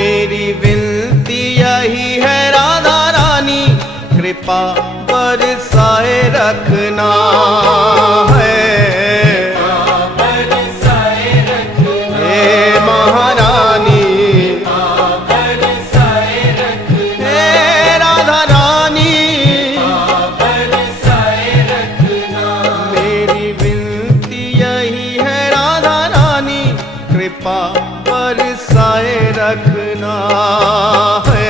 मेरी विनती यही है राधा रानी, कृपा बरसाए रखना है। हे महारानी, हे राधा रानी, मेरी विनती यही है राधा रानी, कृपा बरसाए रखना है।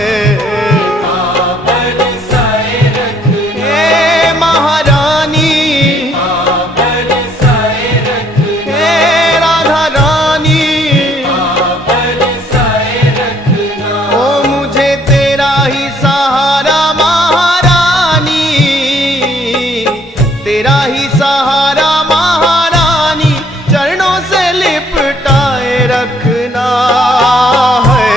हे महारानी, हे राधा रानी, ओ मुझे तेरा ही सहारा महारानी, तेरा ही सहारा महारानी, चरणों से लिपटाए रखना है।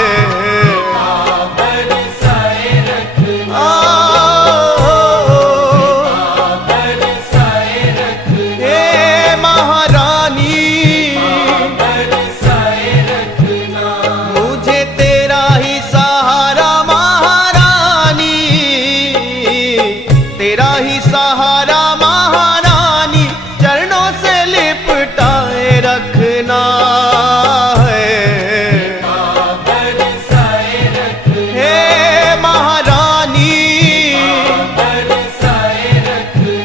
हे महारानी, मुझे तेरा ही सहारा महारानी, तेरा ही सहारा महारानी, चरणों से लिपटाए रखना है। हे महारानी,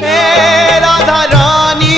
हे राधा रानी,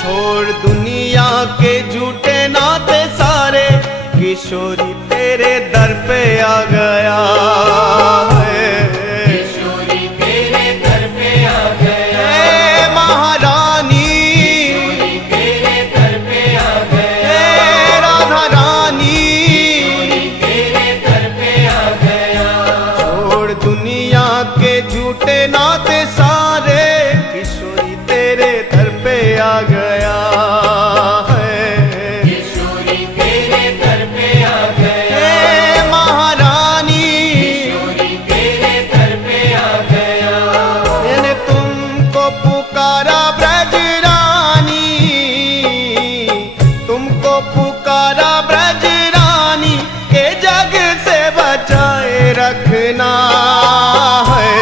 छोड़ दुनिया के झूठे नाते सारे, किशोरी तेरे दर पे आ गया है। किशोरी तेरे दर पे आ गया, हे महारानी, तेरे दर पे आ गया, हे राधा रानी, तेरे दर पे आ गया। छोड़ दुनिया के झूठे नाते सारे, किशोरी तेरे दर पे आ गया है। किशोरी तेरे दर पे आ गया, हे महारानी, तेरे दर पे आ गया। मैंने तुमको पुकारा ब्रज रानी, तुमको पुकारा ब्रज रानी, के जग से बचाए रखना है।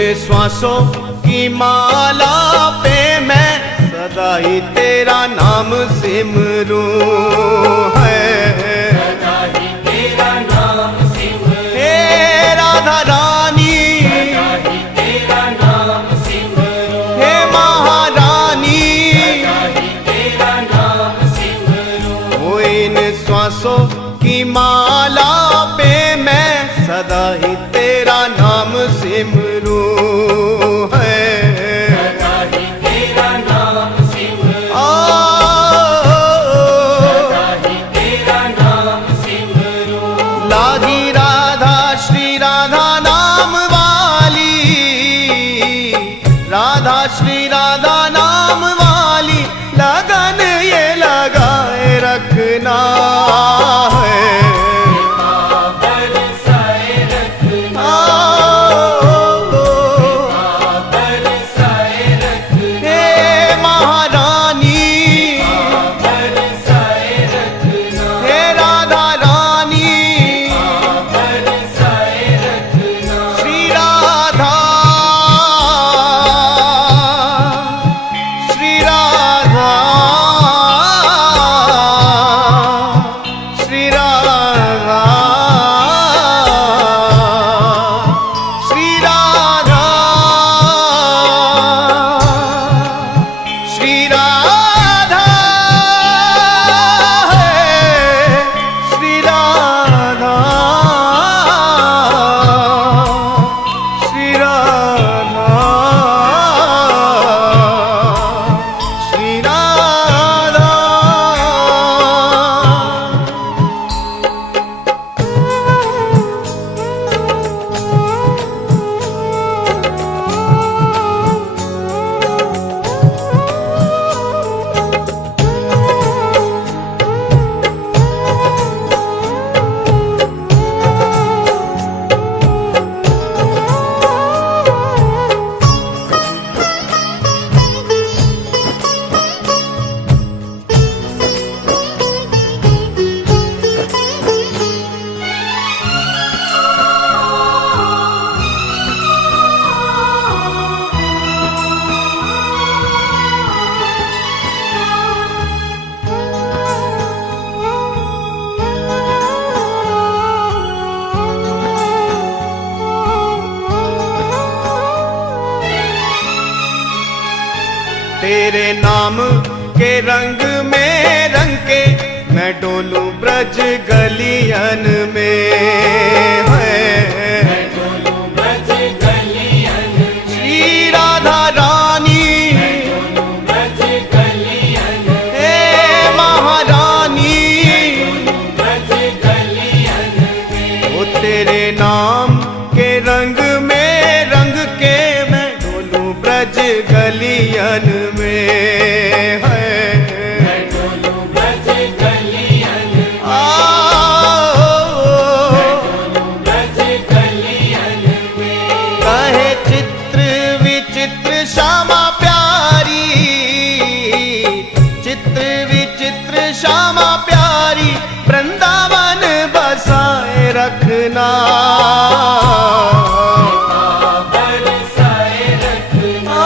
श्वासों की माला पे मैं सदा ही तेरा नाम सिमरूं है। सदा ही तेरा नाम सिमरूं, हे राधा रानी, सदा ही तेरा नाम सिमरूं, हे महारानी, सदा ही तेरा नाम सिमरूं। ओ इन श्वासों की माला पे मैं सदा ही तेरा नाम सिमरूं है। सदा ही तेरा नाम सिमरूं, सदा ही तेरा नाम सिमरूं। लागी राधा श्री राधा नाम वाली, राधा श्री राधा नाम वाली लगन ये लगाए रखना है। बरसाए रखना, बरसाए रखना, हे महारानी, बरसाए रखना, हे राधा रानी, बरसाए रखना। श्री राधा, श्री राधा, श्री राधा, श्री राधा, श्री राधा, श्री राधा, श्री राधा, श्री राधा। तेरे नाम के रंग में रंग के मैं डोलूं ब्रज गलियन में है। डोलूं ब्रज गलियन में, श्री राधा रानी, डोलूं ब्रज गलियन में, हे महारानी, डोलूं ब्रज गलियन में। वो तेरे नाम के रंग में रंग के मैं डोलूं ब्रज गलियन में है। डोलूं ब्रज गलियन में, डोलूं ब्रज गलियन में। कहे चित्र विचित्र श्यामा प्यारी, चित्र विचित्र श्यामा प्यारी वृंदावन बसाए रखना। बरसाए रखना,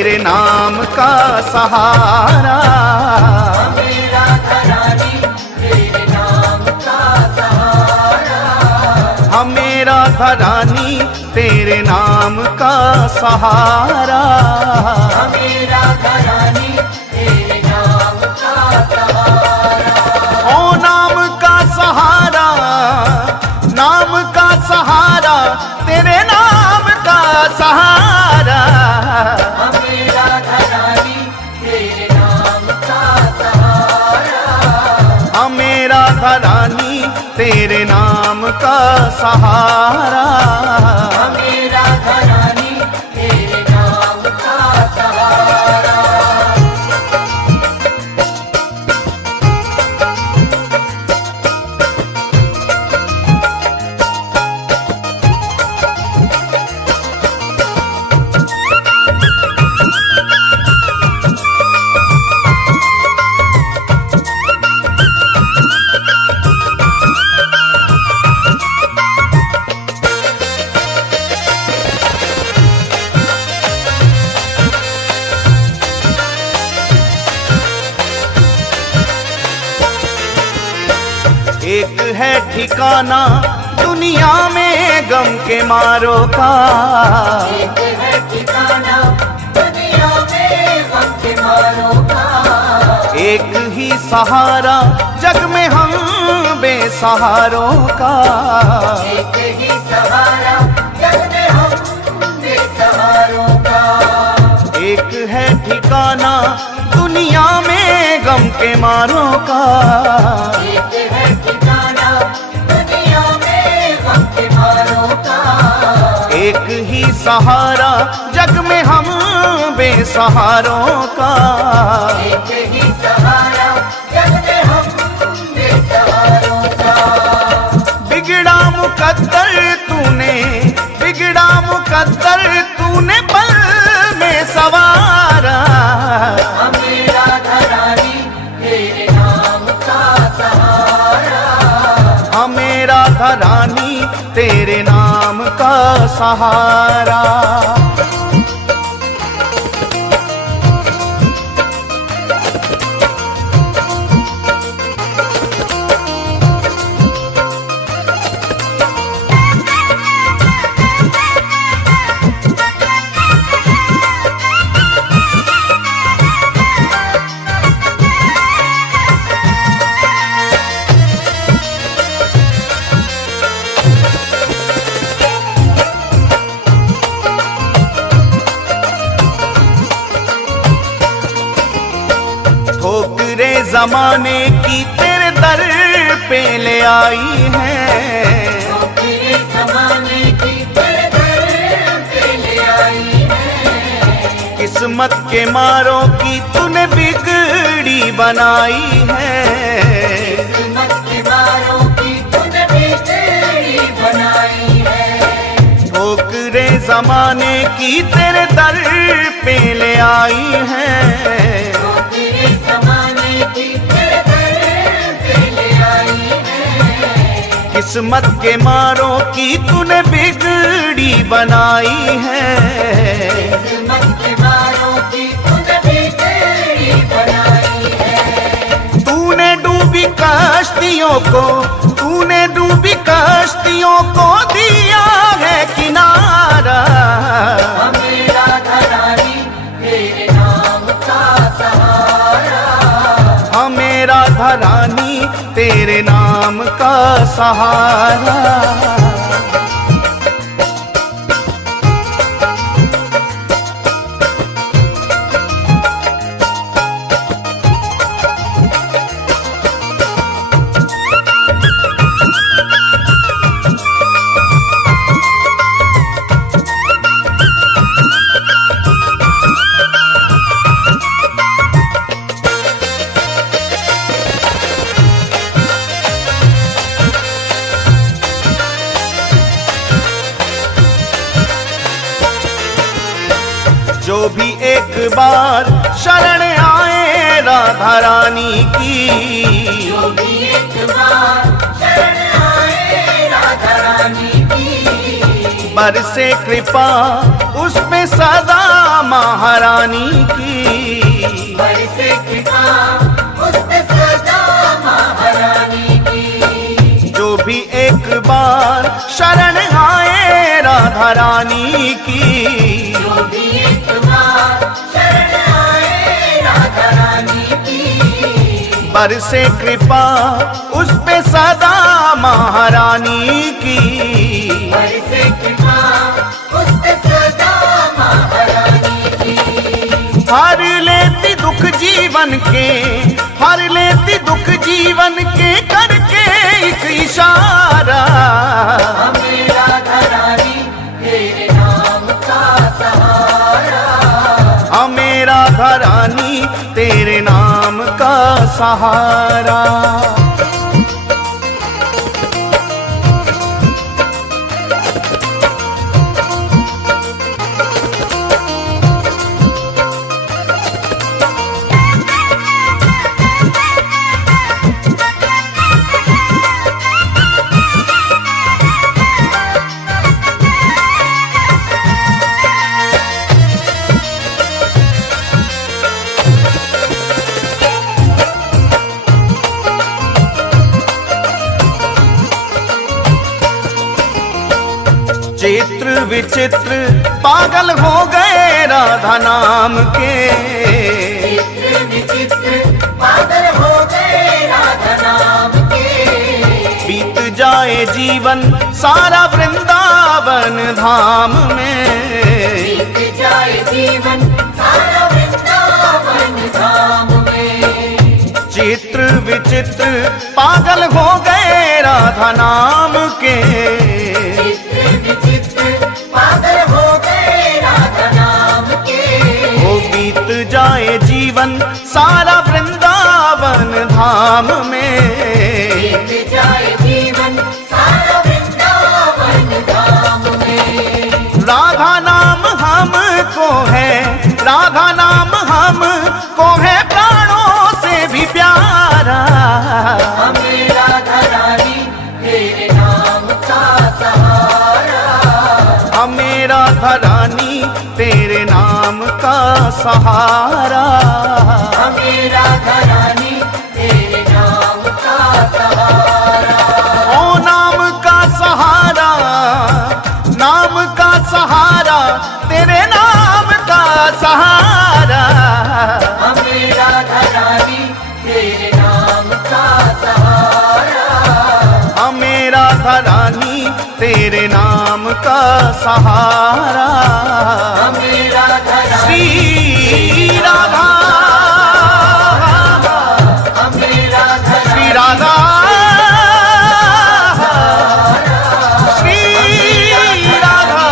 तेरे नाम का सहारा। हमें राधा रानी तेरे नाम का सहारा। हमें राधा रानी तेरे नाम का सहारा। हमें राधा रानी तेरे नाम का सहारा। ओ नाम का सहारा, नाम का सहारा, तेरे नाम का सहारा। हमें राधा रानी तेरे नाम का सहारा। हमें राधा रानी तेरे नाम का सहारा। हमें राधा रानी तेरे नाम का सहारा। एक है ठिकाना दुनिया में गम के मारों का। एक है ठिकाना दुनिया में गम के मारों का। एक ही सहारा जग में हम बेसहारों का। एक ही सहारा जग में हम बेसहारों का। एक है ठिकाना दुनिया में गम के मारों का। एक है ठिकाना दुनिया में गम के मारों का। एक ही सहारा जग में हम बेसहारों का। एक ही सहारा जग में हम बेसहारों का। बिगड़ा मुकद्दर तूने, बिगड़ा मुकद्दर तूने पल में सवारा। हमें राधा रानी तेरे नाम का सहारा। हमें राधा रानी तेरे नाम का सहारा। ठोकरे जमाने की तेरे दर पे ले आई है। तेरे ज़माने की तेरे दर पे ले आई है। किस्मत के मारों की तूने बिगड़ी बनाई है। किस्मत के मारों की तूने बिगड़ी बनाई है। ठोकरे जमाने की तेरे दर पे ले आई है। तेरे ज़माने की तेरे दर पे ले आई है। किस्मत के मारों की तूने बिगड़ी बनाई है। किस्मत के मारों की तूने बिगड़ी बनाई है। तूने डूबी कश्तियों को, तूने डूबी कश्तियों को दिया है किनारा। हमें राधा रानी तेरे नाम का सहारा। हमें राधा रानी तेरे नाम का सहारा। जो भी एक बार शरण आए राधा रानी की, जो भी एक बार शरण आए राधा रानी की, बरसे कृपा उस पे सदा महारानी की। बरसे कृपा उस पे सदा महारानी की। जो भी एक बार शरण आए राधा रानी की। जो भी एक बार शरण आए राधा रानी की। बरसे कृपा उस पे सदा महारानी की। बरसे कृपा उस पे सदा महारानी की। हर लेती दुख जीवन के, हर लेती दुख जीवन के, करके एक इशारा। हमें राधा रानी तेरे नाम का सहारा। हमें राधा रानी तेरे नाम का सहारा। चित्र विचित्र पागल हो गए राधा नाम के। चित्र विचित्र पागल हो गए राधा नाम के। बीत जाए जीवन सारा वृंदावन धाम में। बीत जाए जीवन सारा वृंदावन धाम में। चित्र विचित्र पागल हो गए राधा नाम के। चित्र विचित्र पागल हो गए राधा नाम के। वो बीत जाए जीवन सारा वृंदावन धाम में। बीत जाए जीवन सारा वृंदावन धाम में। राधा नाम हमको है, राधा नाम हमको है प्राणों से भी प्यारा। हमें राधा रानी तेरे नाम का सहारा। हमें राधा रानी तेरे नाम का सहारा। हमें राधा रानी तेरे नाम का सहारा। ओ नाम का सहारा, नाम का सहारा, तेरे नाम का सहारा। हमें राधा रानी तेरे नाम का सहारा। हमें राधा रानी तेरे नाम का सहारा। हमें राधा रानी श्री राधा, हमें राधा श्री राधा, श्री राधा,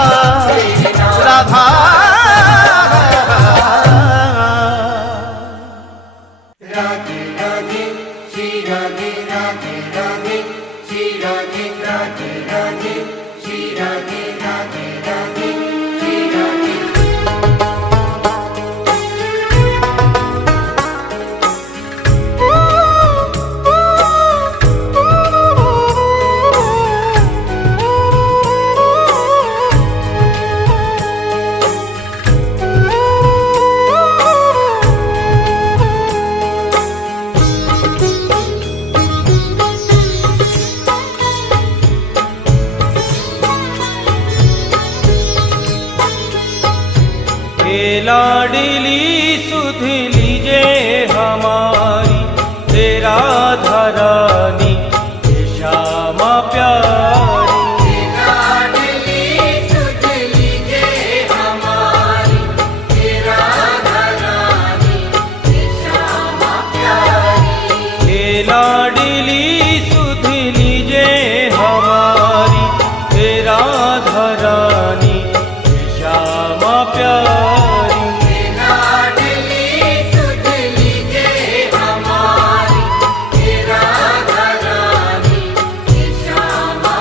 राधा। राधे राधे श्री राधे राधे राधे श्री राधे राधे राधे श्री राधे राधे राधे श्री राधे। लाडली सुध लीजे हमारी तेरा धरानी श्यामा प्यारी। लाडली सुध लीजे हमारी तेरा धरानी श्यामा प्यारी। लाडली सुध लीजे हमारी तेरा धरानी श्यामा प्यारी। लाडली सुध लीजे हमारी तेरा धरानी श्यामा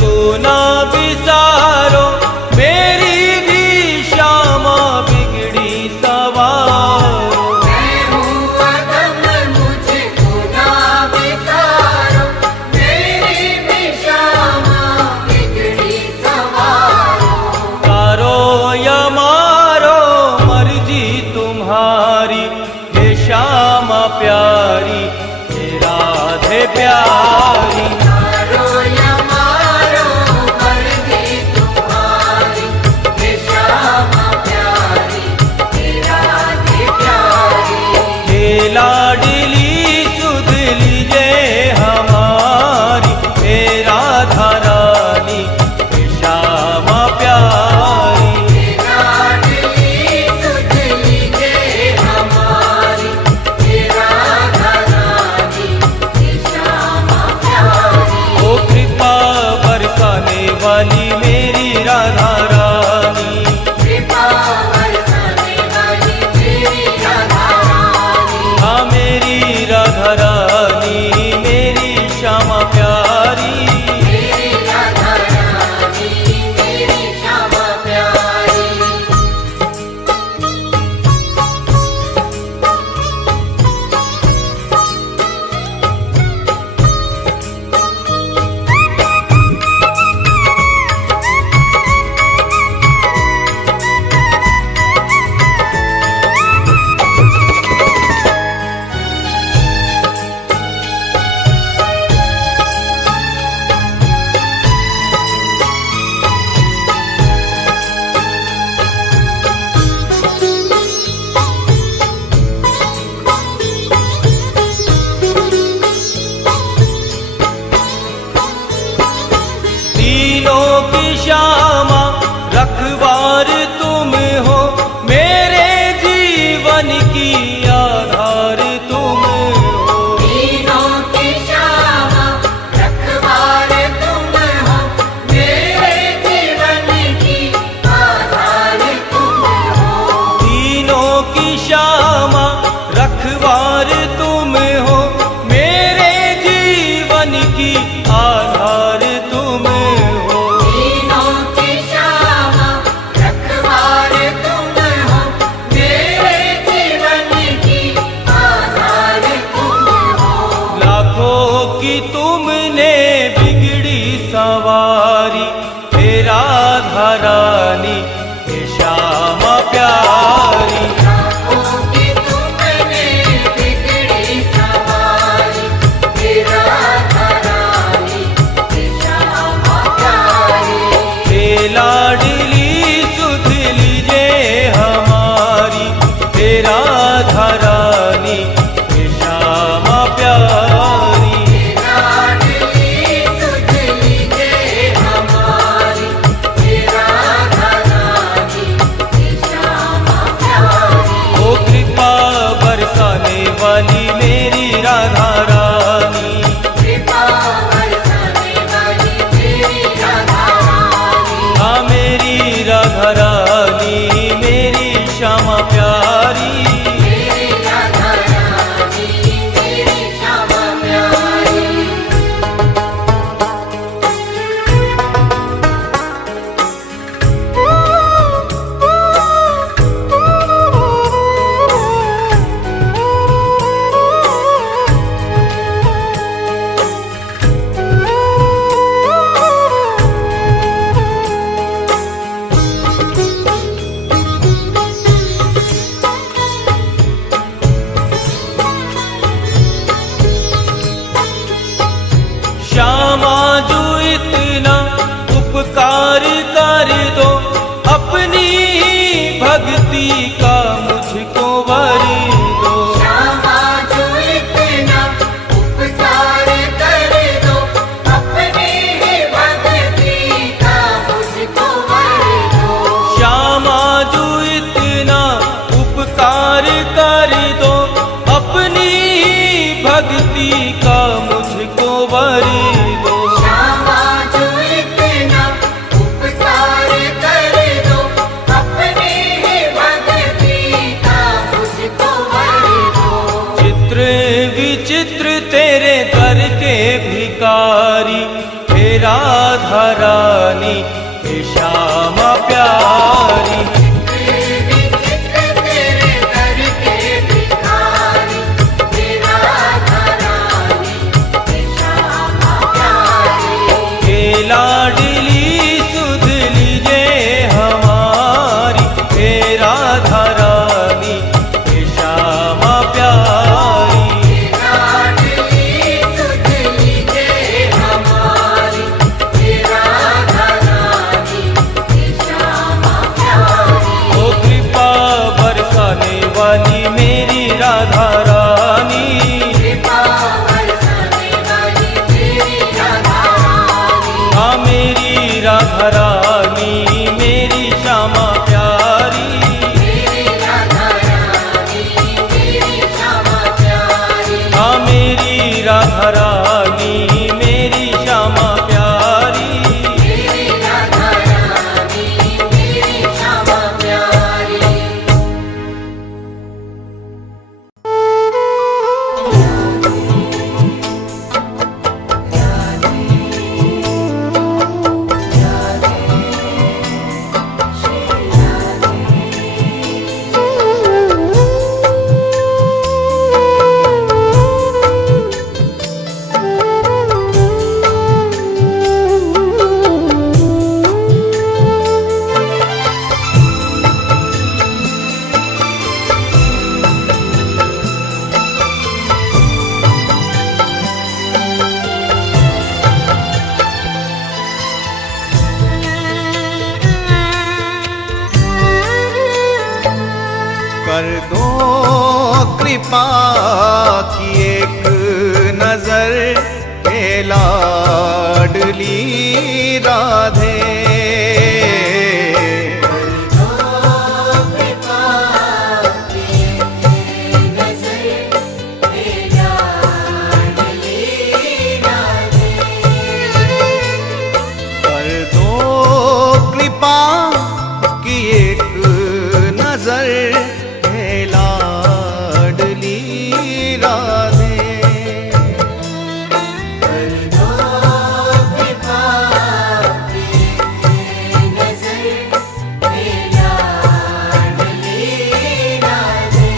तो ना बिसारो मेरी भी श्यामा बिगड़ी सवारो। मैं हूँ अधम मुझको ना बिसारो, मेरी भी श्यामा बिगड़ी सवारो। तारो या मारो मर्जी तुम्हारी, हे श्यामा प्यारी, हे राधे प्यारी। तारो या मारो मर्जी तुम्हारी, हे श्यामा प्यारी, हे राधे प्यारी। हे लाडली सुध लीजे हमारी, हे राधा रानी, हे श्यामा प्यारी। हे लाडली सुध लीजे हमारी, हे राधा रानी, हे श्यामा प्यारी। ओ कृपा बरसाने वाली मेरी राधा रानी, कृपा बरसाने वाली मेरी राधा रानी, हाँ मेरी राधा रानी, मेरी श्यामा प्यारी। मेरी राधा रानी, मेरी श्यामा प्यारी। तीनों की श्यामा रखवार तुम हो, मेरे जीवन की आधार तुम हो। तीनों की श्यामा रखवार तुम हो, मेरे जीवन की आधार तुम हो। तीनों की श्यामा रखवार तुम हो, मेरे जीवन की आधार तुम हो। तीनों की श्यामा रखवार तुम हो, मेरे जीवन की आधार तुम हो। लाखों की तुमने बिगड़ी सवारी, हे राधा रानी, हे श्यामा प्यारी। लाखों की तुमने बिगड़ी सवारी, हे राधा रानी, हे श्यामा प्यारी। हे लाडली सुध लीजे हमारी, हे राधा रानी, हे श्यामा प्यारी। लाडली सुध लीजे हमारी, धारानी हे श्यामा प्यारी। विचित्र तेरे दर के भिखारी, हे राधा रानी, हे श्यामा प्यारी। हे लाडली सुध लीजे हमारी, हे राधा रानी हे श्यामा प्यारी। लाडली सुध लीजे हमारी, हे राधा रानी, हे श्यामा प्यारी। ओ कृपा बरसाने वाली मेरी राधा रानी, कृपा बरसाने वाली तेरी राधा रानी, हाँ मेरी राधा रानी मेरी श्यामा प्यारी। मेरी राधा रानी, मेरी श्यामा प्यारी। हाँ मेरी राधा रानी मेरी श्यामा प्यारी। मेरी राधा रानी, मेरी श्यामा प्यारी। कर दो कृपा की एक नजर हे लाडली राधे। कृपा की नजर, हे लाडली राधे। कर दो कृपा की एक नजर हे लाडली राधे। कृपा की नजर, हे लाडली राधे।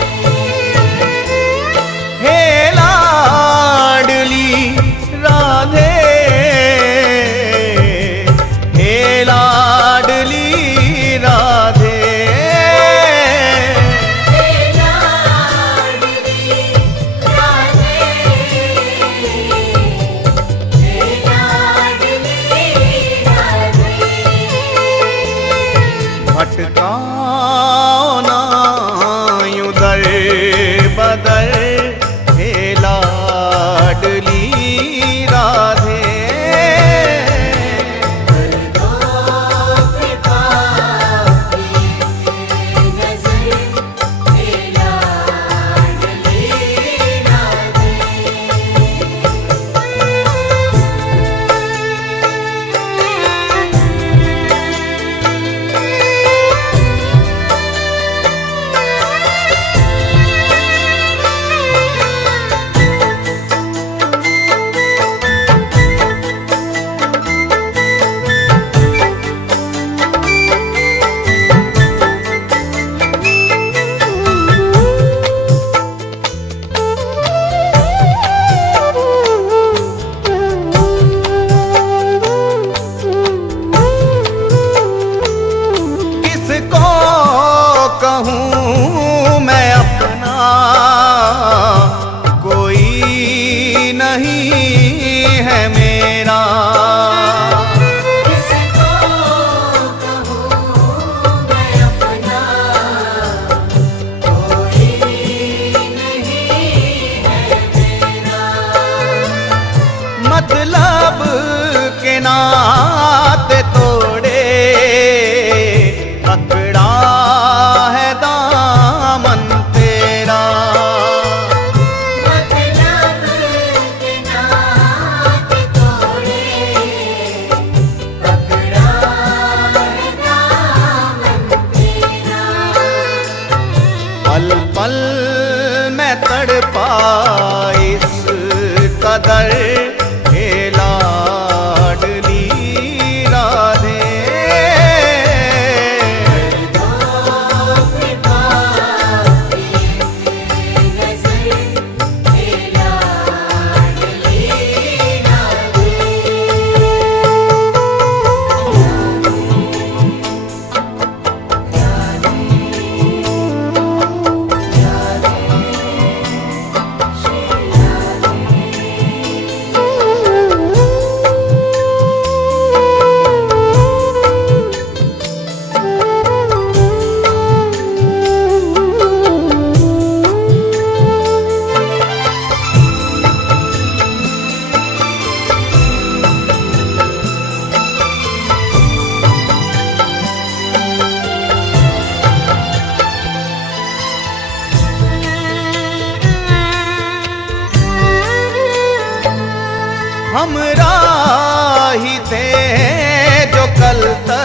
हे लाडली राधे, हे लाडली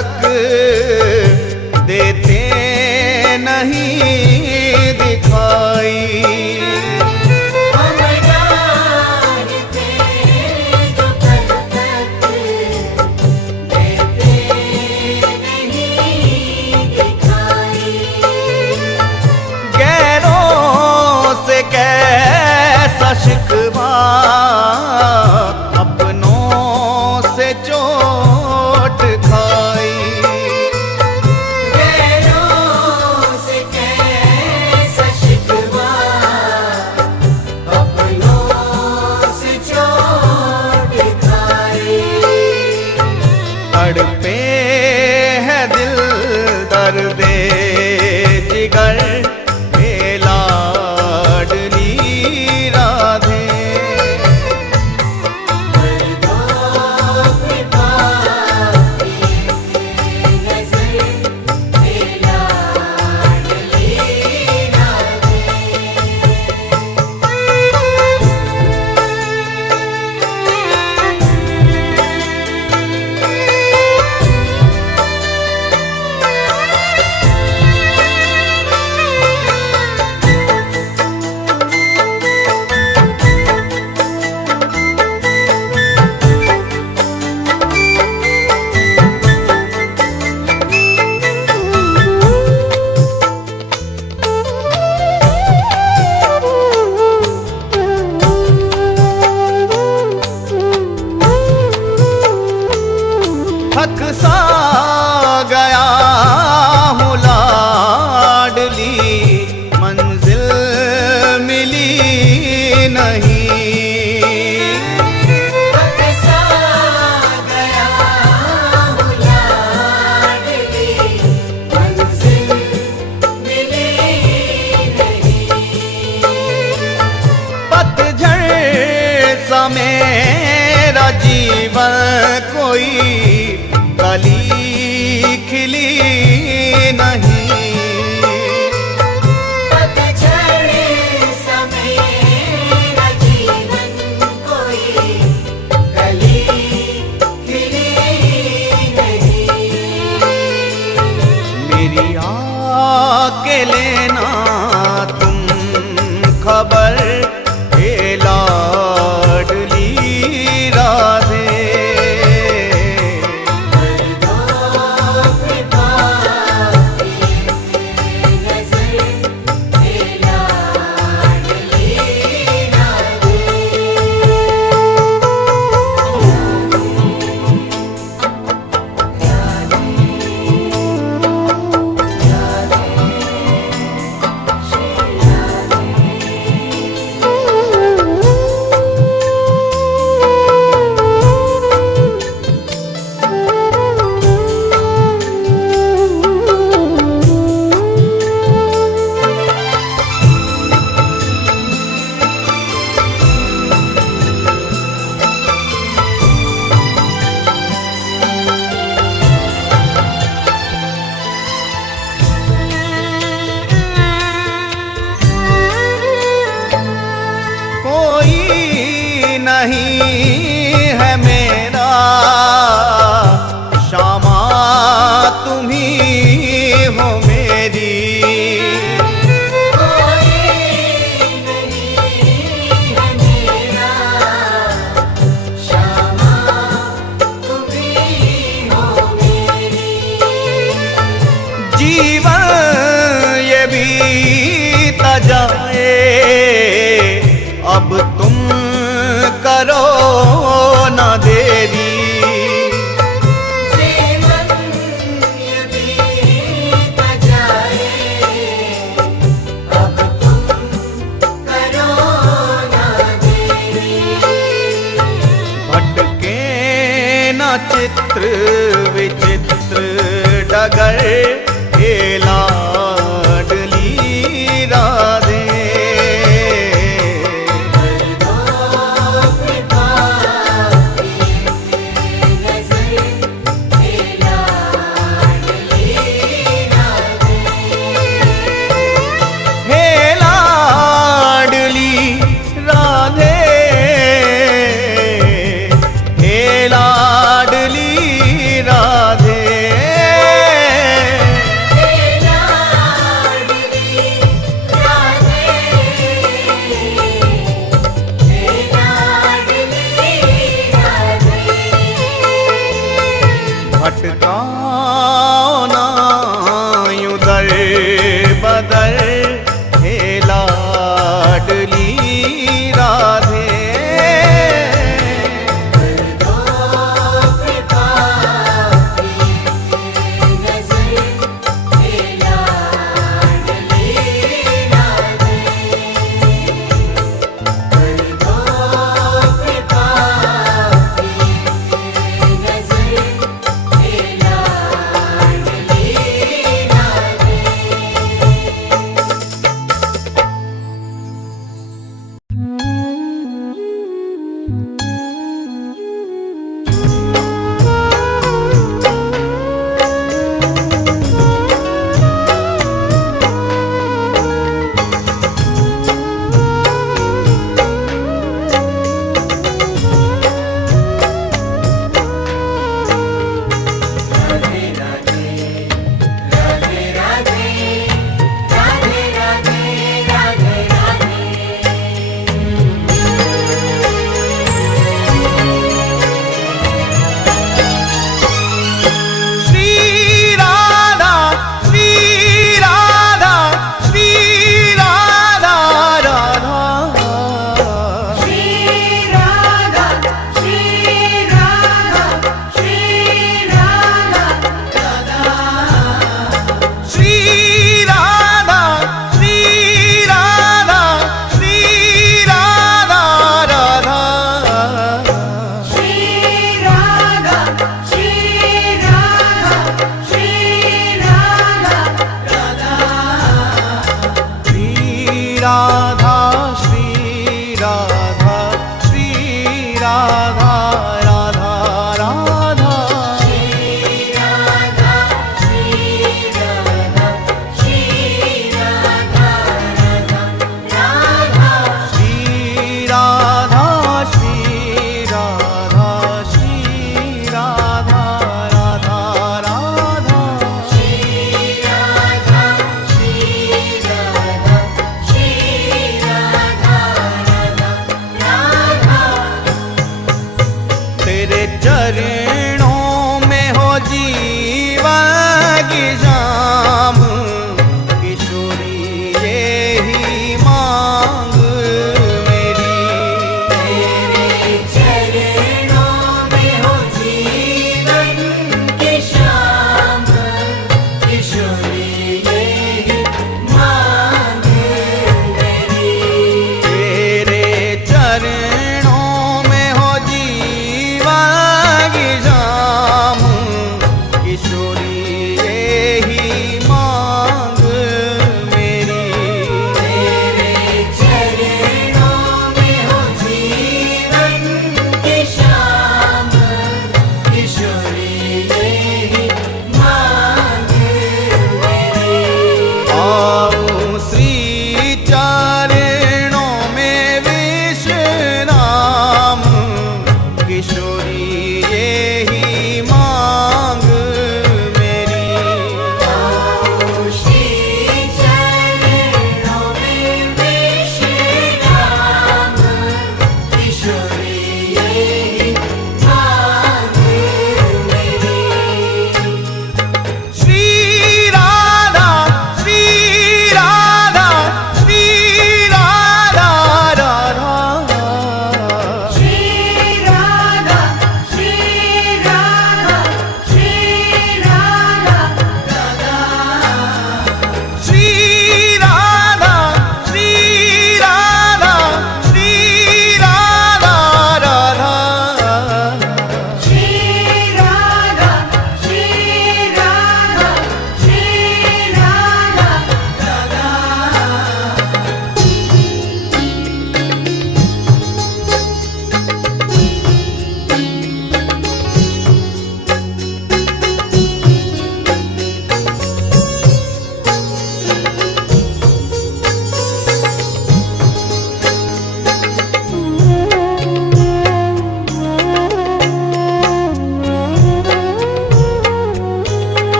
तक देते नहीं दिखाई। हम जानते जो कल तक देते नहीं दिखाई। गैरों से कैसा शिकवा, अपनों से चोट खाई। गैरों से कैसा शिकवा, अपनों से चोट खाई। तड़पे है दिल दर्दे जिगर, हे लाडली राधे। थक सा गया हूँ लाडली, मंजिल मिली नहीं। सा गया हूँ लाडली, मंजिल मिली नहीं। पतझड़ सा मेरा जीवन कोई कली खिली नहीं। पतझड़ सा मेरा जीवन कोई कली खिली नहीं। मेरी आके लेना तुम खबर, हे लाडली राधे। नहीं है मेरा श्यामा, तुम ही हो मेरी। कोई नहीं है मेरा श्यामा, तुम ही हो मेरी। जीवन ये बीत जाए, अब तुम करो ना देरी। जीवन ये बीत जाए, अब तुम करो ना देरी। भटके ना चित्र विचित्र डगर, हे लाडली राधे। राधे भटकाओ ना यूं दर बदर, हे लाडली राधे।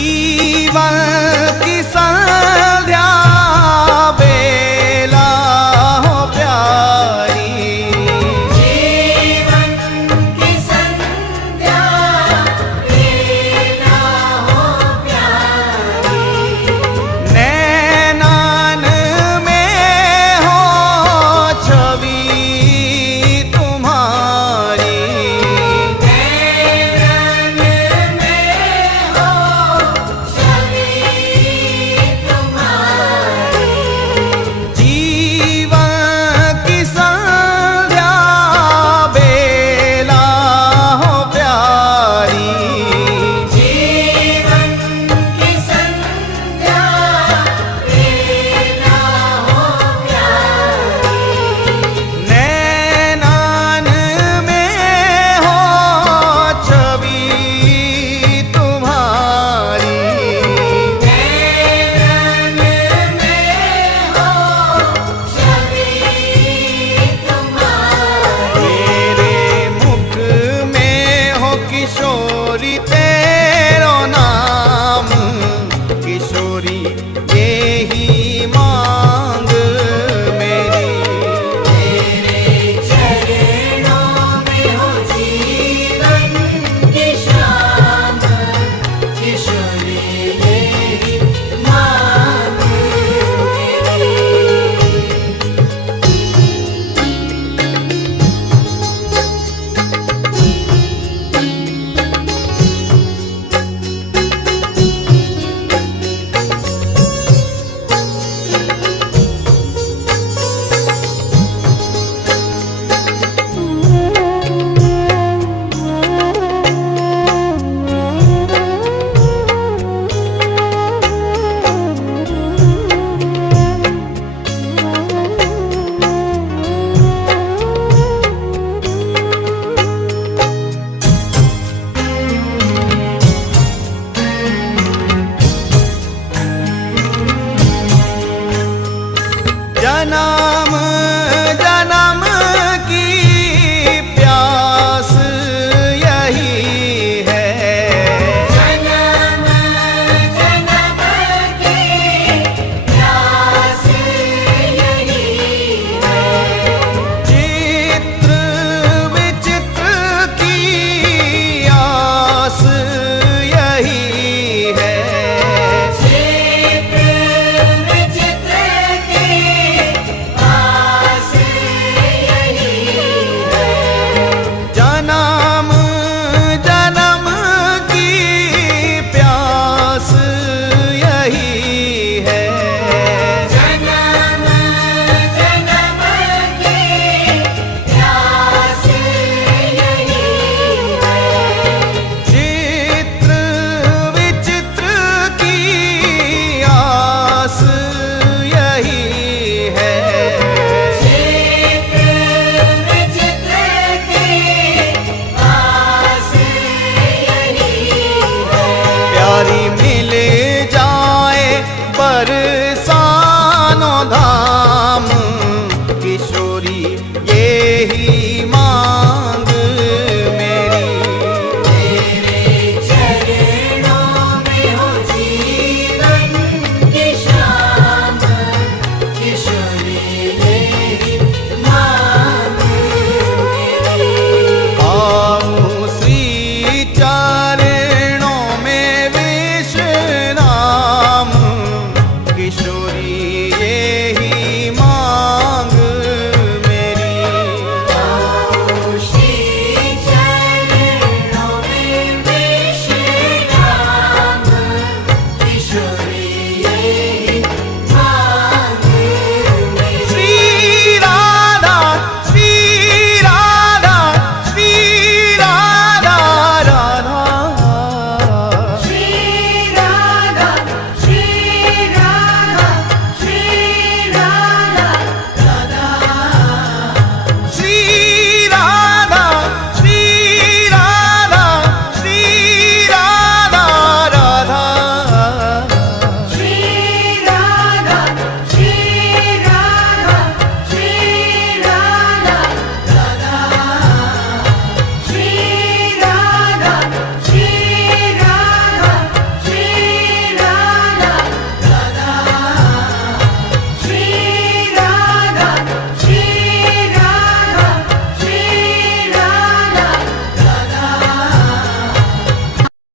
जीवन की संध्या बेला हो प्यारी, जीवन की संध्या बेला हो प्यारी, नैनान में हो छवि तुम्हारी, नैनन में हो छवि तुम्हारी, जीवन की संध्या बेला हो प्यारी, जीवन की संध्या बेला हो प्यारी, नैनान में हो छवि तुम्हारी, नैनन में हो छवि तुम्हारी, मेरे मुख में हो किशोरी तेरो नाम, किशोरी यही मांग मेरी, तेरे चरणों में हो जीवन की शाम, किशोरी यही मांग मेरी। जना